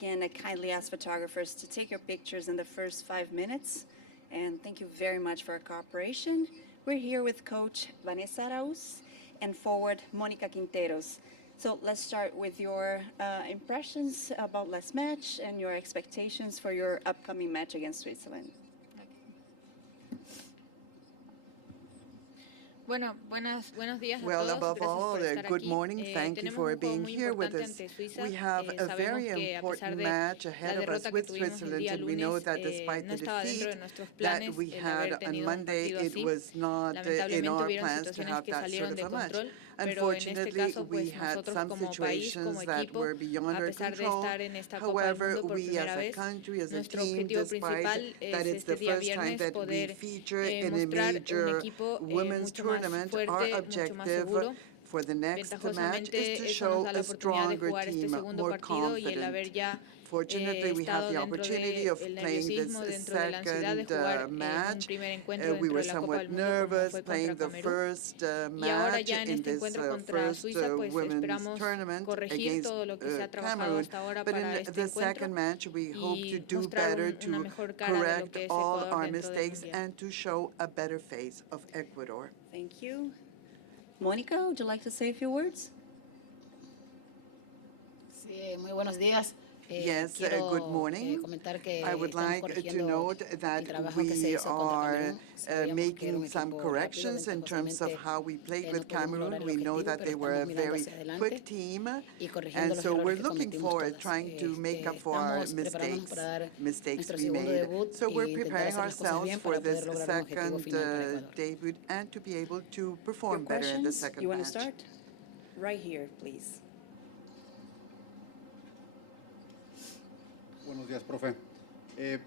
Again, I kindly ask photographers to take your pictures in the first 5 minutes. And thank you very much for your cooperation. We're here with Coach Vanessa Arauz and forward Monica Quinteros. So let's start with your impressions about last match and your expectations for your upcoming match against Switzerland. Bueno, buenos días a Well, todos. above Gracias all, por estar good aquí. morning. Thank you Tenemos for un juego being muy here with importante us. ante Suiza. We have a Sabemos very que a pesar important de match la ahead of us derrota que with tuvimos el Switzerland, día and we know lunes, that despite no the estaba dentro de defeat nuestros that planes we el had haber on tenido un Monday, partido it así. was not in Lamentablemente our hubieron plans to situaciones have que that sort salieron of de a match. control, pero en este Unfortunately, caso, we pues had nosotros some como país, como situations that equipo, were beyond a our pesar de control. estar en esta Copa del However, Mundo por we primera as a vez, country, as a nuestro team, objetivo despite principal that es it's the este día first time viernes that we poder feature in a mostrar un major equipo women's mucho más tournament, our fuerte, mucho más objective seguro. for the next match is Ventajosamente, to eso nos show da la a oportunidad de stronger jugar este team, segundo more partido y el haber confident. ya Fortunately, we have estado the dentro opportunity of del playing this nerviosismo, dentro de la ansiedad de second jugar un match. primer encuentro We dentro were de la Copa somewhat del Mundo como nervous fue playing contra the Camerún. first Y ahora match ya en in este this encuentro contra first Suiza, pues women's esperamos tournament corregir against todo lo que se ha trabajado Cameroon. hasta ahora But para in este the encuentro second match, we hope to y do mostrar better una to mejor cara de lo correct que es all Ecuador our dentro del mistakes Mundial. and to show a better face of Ecuador. Thank you. Monica, would you like to say a few words? Sí, muy buenos días. Yes, quiero good morning. comentar que I would estamos like to corrigiendo note el that trabajo que se we hizo contra are Camerún. Sabíamos que era making un some equipo corrections rápido, in terms of ventajosamente, how we played no with pudimos lograr Cameroon. el We know objetivo, that pero they were a estamos mirando very hacia adelante quick team, y corrigiendo and los so we're errores que looking cometimos forward, todas. trying to make up for our Estamos preparándonos para dar mistakes nuestro we segundo made. debut So y we're intentar preparing hacer las cosas ourselves bien for para this poder lograr un objetivo second final para Ecuador. debut and to be able to Your perform better in the questions? second You want match. to start? Right here, please. Buenos días, profe.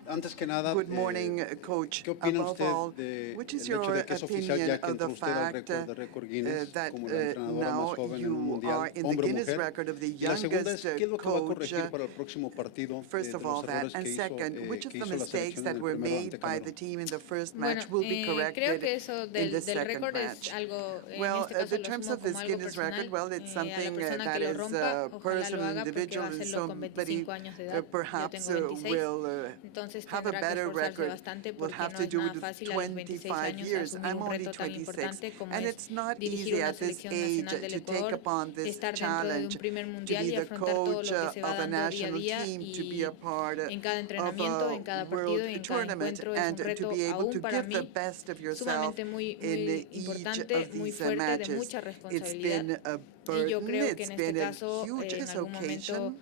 Antes que nada, Good morning, Coach. ¿qué opina Above usted all, de which is el hecho your de que es oficial opinion ya que of the entró usted al fact récord de récord Guinness that como la entrenadora now más joven en un you mundial, are in the hombre o Guinness mujer? record of the Y la segunda youngest es, ¿qué es lo que va a coach? corregir para el próximo partido First de of all los that, errores and que hizo, second, which of que the hizo la mistakes selección that en el were primero made ante by the Camerún? team in the first Bueno, match will be creo corrected que eso in del the second récord match? es algo, en Well, este caso the lo terms asumo of this como algo Guinness personal. record, well, it's A la something persona that que lo is rompa, ojalá lo personal, haga porque va a individual, and hacerlo con somebody 25 años de edad. Yo perhaps tengo 26, will entonces have a tendrá que better esforzarse record. bastante Will porque have no to es do nada with fácil a los 26 25 años years. asumir I'm un only reto tan 26, importante como and es it's not dirigir easy una at this selección age nacional del to take Ecuador, upon this estar dentro de challenge, un primer to mundial be y the afrontar todo coach lo que se va of a dando día a national día team, to be y a part en cada of entrenamiento, en a cada world partido y en cada tournament, encuentro es un and to reto be able to aún para give the mí best of yourself sumamente muy in each importante, of muy these fuerte, de matches. mucha It's responsabilidad. been a Y yo burden, creo que en it's este been a caso, huge en algún momento, occasion.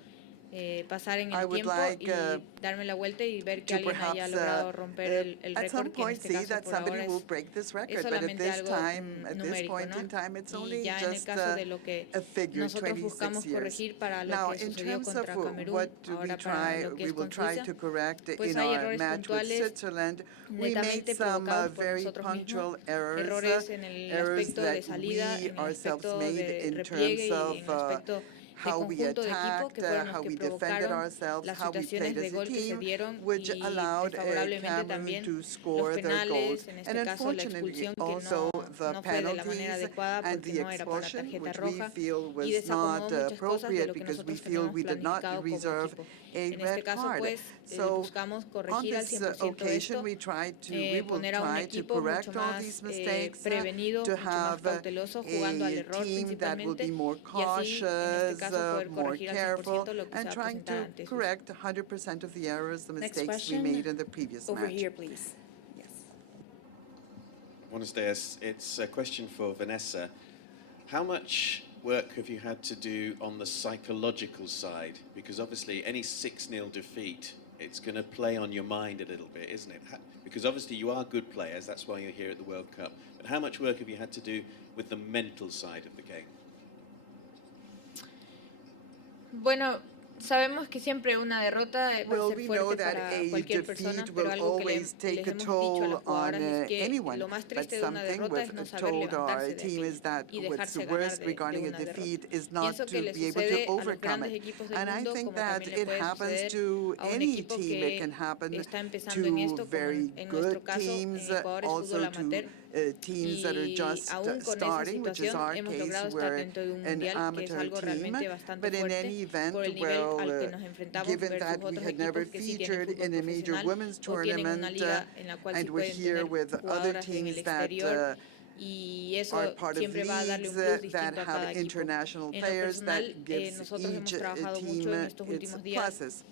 pasar en I el would tiempo like y darme la vuelta y ver que to alguien haya perhaps logrado romper el at some récord, que en point este see caso that por somebody ahora will break this es record, but at solamente this algo time, at this numérico, point ¿no? in time, it's Y only ya en el just caso de lo que a figure, nosotros 26 buscamos years. corregir para lo Now, que in sucedió terms of contra Camerún, what do we ahora para try, lo que we es will con try Suiza, to correct pues in hay our errores match with puntuales Switzerland, we made netamente some provocados por very nosotros punctual mismos, errores en el errors aspecto de that salida, we en el ourselves aspecto made de in repliegue terms y of en el aspecto de how we conjunto de equipo, que attacked, fueron los how que we defended provocaron ourselves, las how we situaciones played de as a gol que se team, dieron which y allowed desfavorablemente Cameroon también to los score their penales, goals. en And este caso la unfortunately, expulsión que also the no fue de la manera penalties adecuada and porque the no era para expulsion, tarjeta which we roja feel y was desacomodó not muchas cosas de appropriate lo que because we nosotros feel teníamos we did not planificado como reserve equipo. a En este red caso, card. pues, So buscamos on corregir al this 100% occasion, esto, we will poner a un try to equipo mucho correct all más these mistakes, prevenido, to mucho más have cauteloso, jugando al a error team that will principalmente be more y así, en este cautious, caso, poder more corregir al careful, 100% lo que se and va a trying presentar to ante Suiza. correct 100% of the errors, the Next mistakes we question, made in the previous over match. here, please. Yes. Buenos dias. It's a question for Vanessa. How much work have you had to do on the psychological side? Because obviously any 6-0 defeat, it's going to play on your mind a little bit, isn't it? Because obviously you are good players, that's why you're here at the World Cup. But how much work have you had to do with the mental side of the game? Bueno, sabemos que siempre una derrota va a Well, ser we know fuerte that para a cualquier persona, defeat pero will algo que always les take a hemos dicho a las toll on jugadoras es que anyone. lo más But triste de una something derrota es no we've saber told our levantarse de team is aquella that y what's dejarse the ganar worst de regarding a una derrota. defeat is not Pienso que to le be able sucede to a los overcome grandes it. equipos del And I mundo think como that también le it puede happens suceder to a un any equipo team. It que can happen está empezando en to esto, como very en nuestro good caso teams, en Ecuador es also fútbol to amateur. teams that are Y just aún con esa starting, which is situación our hemos case. logrado estar We're dentro de un an mundial, que es amateur algo team, realmente bastante but in fuerte any event, por el nivel al que nos enfrentamos given versus that we otros had never equipos que sí tienen featured fútbol in a major profesional women's o tienen una tournament, liga en la cual sí and we're pueden here tener with other jugadoras en el teams that exterior, y are eso part of siempre va a darle un leagues plus that distinto a have cada equipo. international En lo players personal, that gives nosotros hemos each trabajado team mucho en estos its últimos días pluses.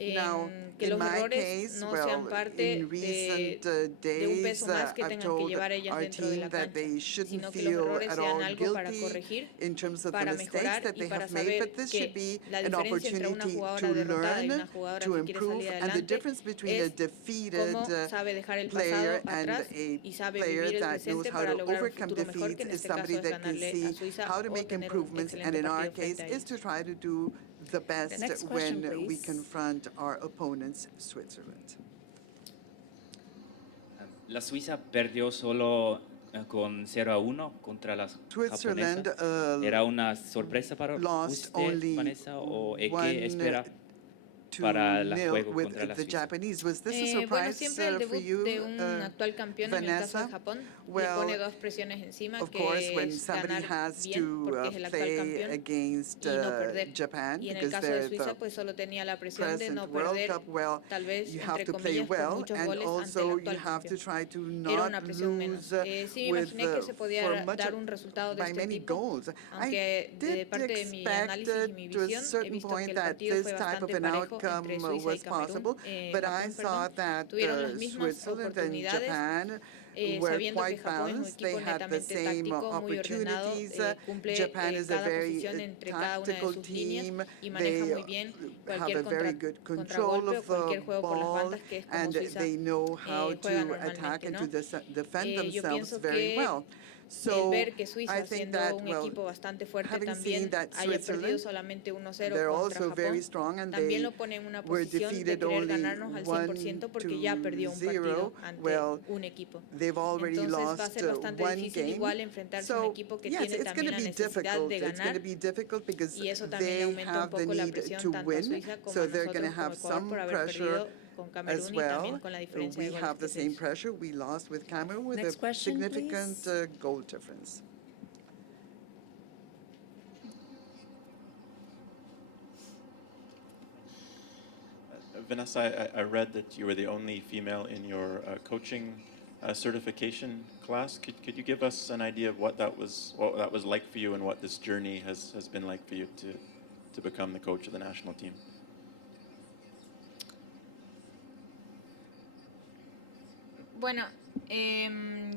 Now, que in los my errores case, no sean well, parte in recent de un days, peso más que I've tengan que told llevar ellas our dentro de team la that cancha, they shouldn't sino que los feel errores at sean all algo para guilty corregir, in terms of the para mistakes mejorar that y they para have made, saber but this should que be la an diferencia entre una opportunity jugadora to derrotada y learn, una jugadora to que quiere improve, salir and the adelante difference between a es defeated cómo sabe dejar el player pasado and atrás a y sabe player vivir el that knows presente how para to lograr un overcome futuro mejor, que defeats en is este caso somebody es that can ganarle a see Suiza how to o make tener un improvements, and excelente in our partido case frente a is ellos. to try to do the best Next question, when we please. confront our opponents, Switzerland. La Suiza perdió solo con 0-1 contra las Switzerland japonesas. ¿Era una sorpresa para lost usted, only Vanessa, o qué espera 2-0 para el juego with contra la the Suiza? Japanese? Was this a Bueno, surprise siempre el for debut you, de un actual campeón, en el caso de Vanessa? Japón, le Well, pone dos presiones encima, of que course, when es somebody ganar has bien, to porque es el actual play campeón, against y no perder. Japan, Y en el because caso de they're Suiza, the pues solo tenía la presión de present no World perder, Cup, well, tal vez, you have entre to play comillas, por well, muchos and goles ante el also you actual have to campeón. try to Era not una presión menos. lose Sí me imaginé que se podía dar un resultado de by este many tipo, goals. aunque I de did parte de mi expect análisis y mi to a visión he certain visto que point el that partido this fue type of bastante an parejo outcome entre Suiza y was possible, but I Japón, saw that tuvieron las mismas Switzerland and oportunidades, Japan were sabiendo que quite Japón es un balanced. They equipo had the netamente same táctico, muy ordenado, opportunities. cumple Japan is a cada very posición entre cada una de tactical sus líneas team. y maneja They muy bien have cualquier a very good control contragolpe o of cualquier the juego por las ball, bandas, que es como and Suiza they know how juega to attack normalmente, and ¿no? to defend Yo themselves pienso very que well. el So ver que I Suiza, think siendo that, un well, equipo bastante fuerte having seen también, that haya perdido Switzerland, solamente 1-0 they're contra also very Japón, strong, and también they lo pone en una were posición de defeated querer only ganarnos al 100% porque ya perdió un partido 1-0. ante Well, un equipo. they've already Entonces va a lost ser bastante one difícil game. igual enfrentarse a un So, equipo que yes, tiene it's going también to la be necesidad difficult. de It's going to ganar, be difficult because y eso también they aumenta un have the poco la need presión to tanto a win. Suiza como So a they're going to nosotros como have Ecuador some por haber pressure perdido con as Camerún y también well. con la diferencia de We goles have que the se same hizo. pressure. We lost with Cameroon with Next a question, significant please. goal difference. Vanessa, I read that you were the only female in your coaching certification class. Could you give us an idea of what that was like for you, and what this journey has been like for you to become the coach of the national team? Bueno,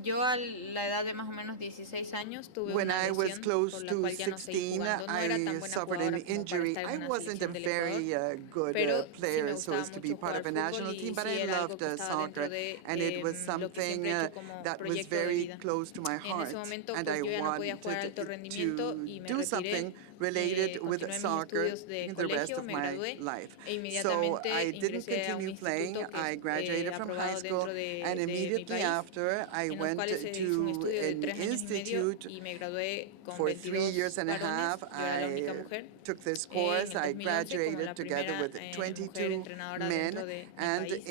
yo a la edad de más o menos 16 años tuve When una I was lesión close por la to cual ya no seguí 16, jugando. No era tan I buena suffered an jugadora como para injury. estar I en una wasn't a selección del Ecuador, very good pero sí player me so gustaba as to be mucho part jugar of a fútbol national y team, but sí I era algo loved que estaba dentro soccer, de and it was lo que something siempre he hecho como that was proyecto de very vida. close to my En heart, ese momento and pues I yo ya no podía jugar a wanted alto rendimiento to y me do retiré, something related with continué mis soccer estudios de in the rest colegio, of me my gradué life. e So inmediatamente I didn't ingresé a un continue playing. instituto I que graduated es from high aprobado school, dentro and de mi immediately país, after I en los went cuales se hizo un to estudio de an 3 años y medio institute y me gradué con for 3 22 years and a varones. half. Yo era la única I mujer. took this En course. el I 2011 como graduated la together primera with mujer 22 entrenadora men, dentro de mi and país.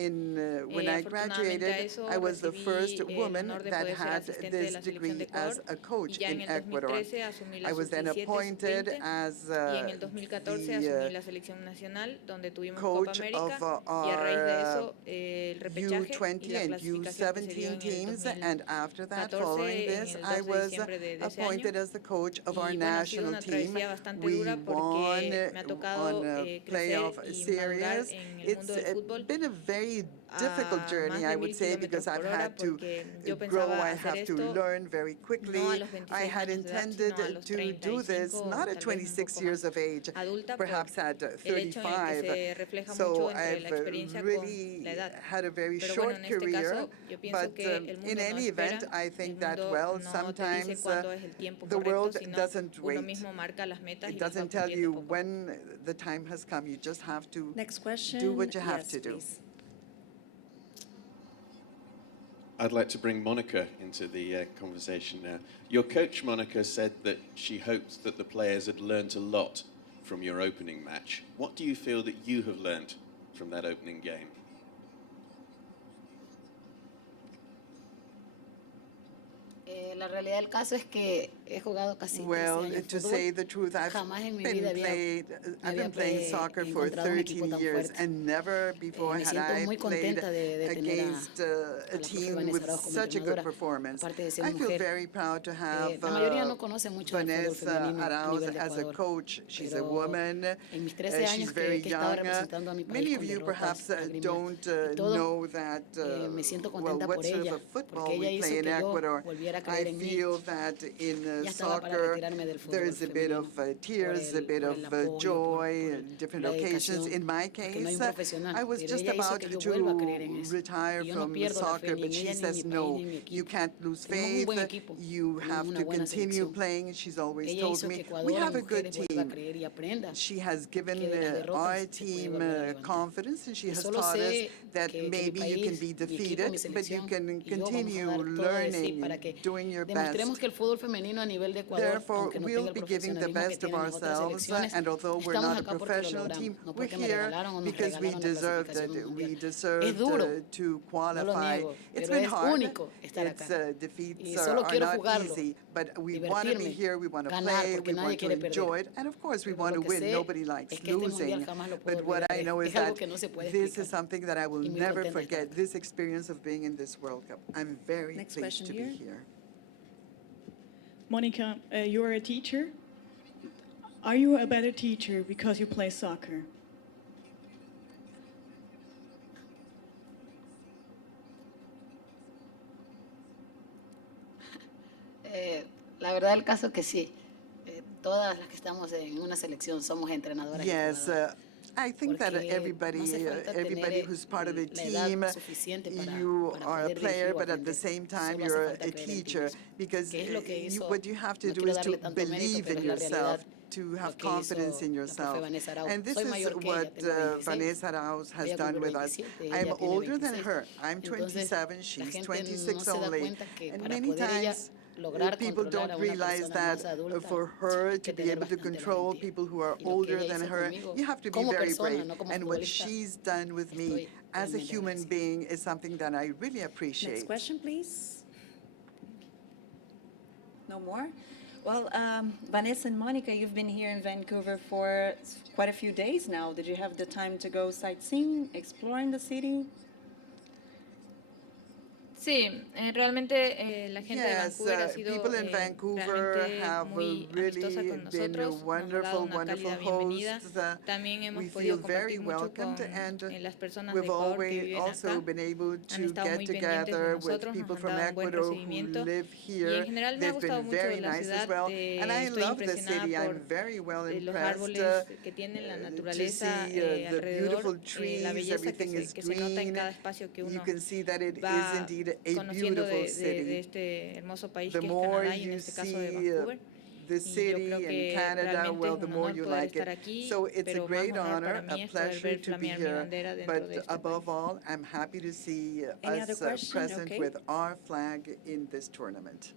when I Afortunadamente a graduated, eso I was the recibí first el woman honor de that poder ser had asistente de this la selección de degree as Ecuador a y coach ya en in el Ecuador. 2013 asumí la I was then sub-17, appointed sub-20 as y en el 2014 asumí la selección nacional donde tuvimos Copa coach América of y a raíz de our eso el repechaje y U20 la and clasificación que se dio U17 en el teams, and after that, 2014 following en this, el I 2 de was diciembre de ese año. appointed as the coach of our Y bueno, ha sido national una team. travesía bastante We dura won porque me ha tocado on a crecer playoff y madurar series. en el It's mundo del fútbol been a very difficult a journey, más I de would 1000 say, kilómetros because I've por hora had to porque yo grow, pensaba I hacer have to esto learn very no a quickly. los I 26 had años de edad, intended sino a los to do this 35 not o at tal vez un 26 poco years más of age, adulta perhaps por at el hecho en el que 35. se refleja So mucho entre I've la experiencia con really la edad. had a very Pero bueno, short en este career, caso yo pienso but que el in mundo no any event, espera, I el think that, mundo well, no te dice sometimes cuándo es el tiempo the correcto, world sino doesn't uno wait. mismo marca las metas y It las va doesn't tell cumpliendo you poco a poco. when the time has come. You just have to Next question. do what you have Yes, to do. please. I'd like to bring Monica into the conversation now. Your coach, Monica, said that she hoped that the players had learnt a lot from your opening match. What do you feel that you have learnt from that opening game? La realidad del caso es que he jugado casi 13 Well, años to fútbol. say the truth, Jamás en mi vida I've been playing soccer for encontrado un equipo 13 tan years, fuerte. and never before Me had siento I muy played contenta de tener against a a la profe team Vanessa with Arauz como such a good entrenadora, performance. aparte de ser I feel mujer. very proud to have La mayoría no conoce mucho del fútbol Vanessa femenino a Arauz nivel de as a Ecuador, coach. She's a pero woman. en mis 13 She's años very que he estado young. representando a mi país Many of con you derrotas, perhaps lágrimas don't y todo, know that, me siento well, contenta what por sort of ella, a football porque ella we hizo play in que yo Ecuador. volviera a I creer en mí. feel that in Ya estaba para soccer, retirarme del fútbol there's a bit of femenino tears, a bit por of el apoyo, joy, por different la occasions. dedicación, In my porque no hay case, un profesional, I was pero just ella hizo about que yo vuelva a creer to en eso. retire Y yo no from pierdo la fe soccer, ni but en she ella, ni en says, mi país, no, ni en mi you equipo. can't lose Tenemos un faith. buen equipo, You tenemos have una to buena continue selección. playing. She's always Ella told hizo me, que we Ecuador, have las a good mujeres, vuelva a team. creer y aprenda She has given que de las derrotas our se puede team volver a levantar. confidence, and she Y has solo taught us sé that que mi maybe you can país, be mi equipo, defeated, mi but you selección can y yo vamos a continue dar todo de sí para learning, que doing your demostremos best. que el fútbol femenino a nivel de Ecuador, Therefore, aunque no we'll tenga el be giving the profesionalismo que best of tienen las otras ourselves, selecciones, and although we're estamos not a acá porque lo professional logramos, team, no we're porque me here regalaron o nos because we regalaron la deserved clasificación it. We mundial. Es deserved duro, to no lo qualify. niego, It's pero been es hard. único estar acá. Defeats Y solo are quiero not jugarlo, easy, but we want to be divertirme, here, we want to ganar, play, porque we nadie want to quiere perder. enjoy it, and of course we Pero want lo to que win. sé Nobody likes es que este mundial losing. jamás lo puedo But what olvidar. I know is Es algo that que no se puede this explicar. is something that I will Y muy never contenta de estar forget, acá. this experience of being in this World Cup. I'm very Next pleased question to here. be here. Monica, you're a teacher. Are you a better teacher because you play soccer? La verdad del caso es que sí. Todas las que estamos en una selección somos entrenadoras. y Yes, jugadoras. I think that Porque no hace falta everybody tener who's part of the la edad team, suficiente para you para are a poder player, dirigir o but at the aprender. same time Solo hace you're falta a creer en ti teacher, mismo. because Que es lo que hizo, what you have to no do quiero is to darle tanto mérito, believe pero in es la yourself, realidad to lo have que confidence hizo in la yourself. profe Vanessa Arauz. And this Soy is mayor que ella, what tengo 26. Vanessa Arauz has Voy a done cumplir with us. 27, I'm ella tiene older than 26. her. I'm Entonces, 27, la she's gente 26 no se da only. cuenta que And para many poder ella times, lograr people controlar don't a una realize persona that más adulta, for her hay to que be tener able to bastante control valentía. people who are Y lo que older ella than hizo her, conmigo, you have to be como very persona, brave. no como And what futbolista, she's done with me estoy as a realmente human agradecida. being is something that I really appreciate. Next question, please. No more? Well, Vanessa and Monica, you've been here in Vancouver for quite a few days now. Did you have the time to go sightseeing, exploring the city? Sí, realmente la gente de Yes, Vancouver ha sido people in Vancouver realmente have muy amistosa really con been nosotros, nos ha dado wonderful, una wonderful cálida bienvenida. hosts. También hemos We podido feel very compartir mucho welcomed, con and las personas de we've Ecuador que always viven also acá. been able Han to estado get muy pendientes de together with nosotros, people nos han from dado un buen Ecuador who recibimiento. live Y here. en general me ha They've gustado been mucho very la nice ciudad. as well. And I Estoy love the impresionada city. I'm por very well los impressed árboles que tienen, la to naturaleza see the alrededor, beautiful la trees, belleza everything is que se nota en green. cada espacio que You uno can see that it is va indeed a conociendo beautiful de city. este hermoso país The que es more Canadá y en you este caso de see Vancouver. the Y yo city creo and que Canada, realmente well, es the un more honor you poder like estar it. aquí, So it's a pero más great honor honor, para mí a es poder pleasure ver to be flamear mi here. bandera dentro de But este above país. all, I'm happy to see Any other us question? present Okay. with our flag in this tournament.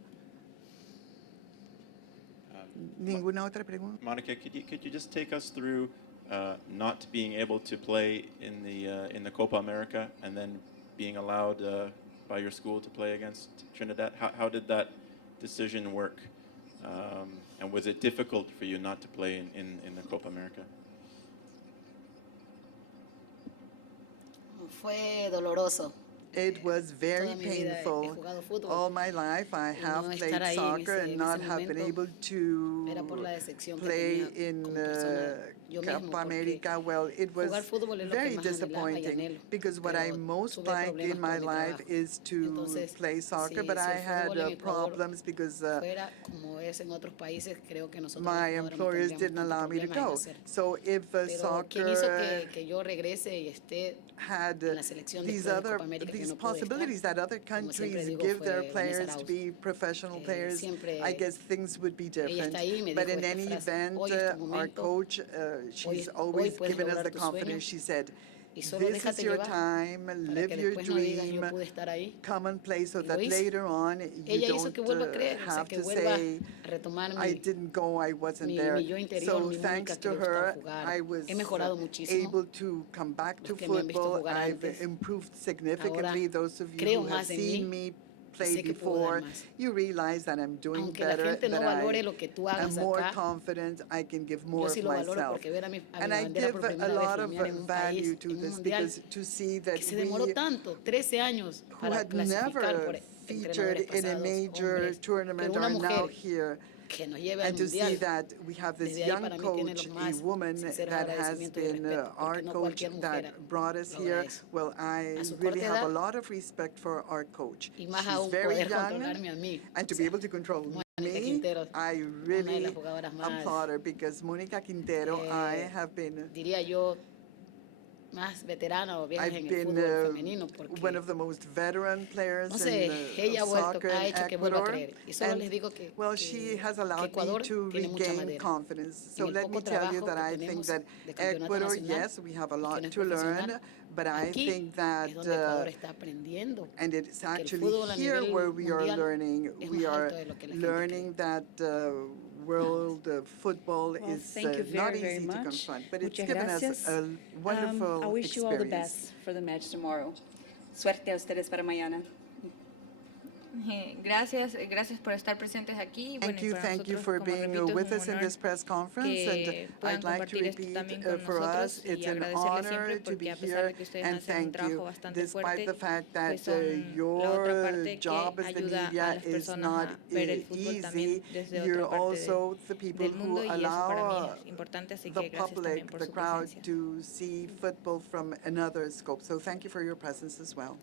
¿Ninguna otra pregunta? Monica, could you just take us through not being able to play in the Copa America and then being allowed by your school to play against Trinidad? How did that decision work? And was it difficult for you not to play in the Copa America? Fue doloroso. It was very Toda mi vida he painful. jugado fútbol. All my life I have no played estar ahí en soccer ese- and en not ese have been momento able to era por la decepción que play tenía in como persona yo mismo, Copa porque America. Well, it was jugar fútbol es lo que very más anhelaba y disappointing anhelo, because what I pero most tuve liked in problemas my por mi life trabajo. is to Entonces, play soccer, si- but si I el had fútbol en Ecuador problems because fuera como es en otros países, creo que nosotros my los jugadores no employers tendríamos didn't tantos allow me to problemas en go. hacer. So if Pero quien hizo soccer que yo regrese y esté had en la selección these después de other Copa América que these no pude estar, possibilities that other como siempre countries digo, give fue their Vanessa players to Arauz. be professional players, Siempre I guess things would be ella different. está ahí y me But dijo in esta any frase, event, "Hoy es tu our momento, coach, she's hoy always puedes given us lograr the tu confidence. sueño She said, y solo "This is déjate your llevar time. para Live que your después no digas dream. yo pude estar ahí." Come and play, so Y lo that hice. later on you Ella hizo que don't vuelva a creer, o sea, have que to vuelva say." a retomar I mi, didn't go, I wasn't mi there. yo interior, So mi thanks Mónica que to le gustaba her, jugar. I was He mejorado muchísimo. able to come back to Los que me han visto football. jugar I've antes. improved significantly. Ahora Those of you creo who have más en seen mí. me played sé que puedo dar before, más. you realize that I'm doing Aunque la better, gente no that valore I lo que tú am hagas more acá, confident, I can give yo more sí of lo valoro myself. porque ver a mi And I bandera give por a primera vez lot of flamear en un value país, to en un this mundial, because to see that que se demoró we tanto, 13 años who para had clasificar por never featured entrenadores in a pasados, major hombres, tournament pero una are now mujer here. que nos lleve al And to see mundial. that we have this Desde ahí young para mí tiene coach, los a más woman sinceros that has agradecimientos y been respeto, our porque no coach cualquier mujer that brought us logra here. eso. Well, I A su really corta have a edad, lot of respect for our coach. y más She's aún very poder young, controlarme a mí. and to O be sea, able to control Mónica me, Quintero, I una de really las jugadoras más, applaud her because Mónica Quintero, I have been diría yo, más veterana o viejas I've en el been fútbol femenino, porque one of the most veteran players no sé, in ella ha vuelto, soccer ha in hecho que vuelva a Ecuador. creer. Y solo les And, digo que, well, she has que allowed me Ecuador to tiene mucha regain madera. confidence. So En el let me poco tell you trabajo that que I think tenemos that de campeonato Ecuador, nacional, yes, we have a y que no lot es to learn, profesional, but I aquí think that, es donde Ecuador está aprendiendo and it's que el actually fútbol a here nivel where we are mundial learning, es we más are alto de lo que la gente learning that world football Well, is thank you not very, very easy to much. confront, but it's Muchas given gracias. us a wonderful I wish you all the experience. best for the match tomorrow. Suerte a ustedes para mañana. Gracias, gracias por estar presentes aquí. Thank you, para thank you nosotros, for como being repito, es with un us in honor this press conference, que and puedan I'd like to compartir esto repeat también con for nosotros us, y it's an agradecerles honor siempre to porque be a pesar here, de que ustedes and hacen un thank trabajo you, bastante despite fuerte, the fact that pues son la otra your parte que job as the ayuda a media las is personas not a ver el fútbol easy. también desde You're otra parte also the people del mundo who y eso para mí allow es importante, así the que gracias también public, por the su crowd, presencia. to see football from another scope. So thank you for your presence as well.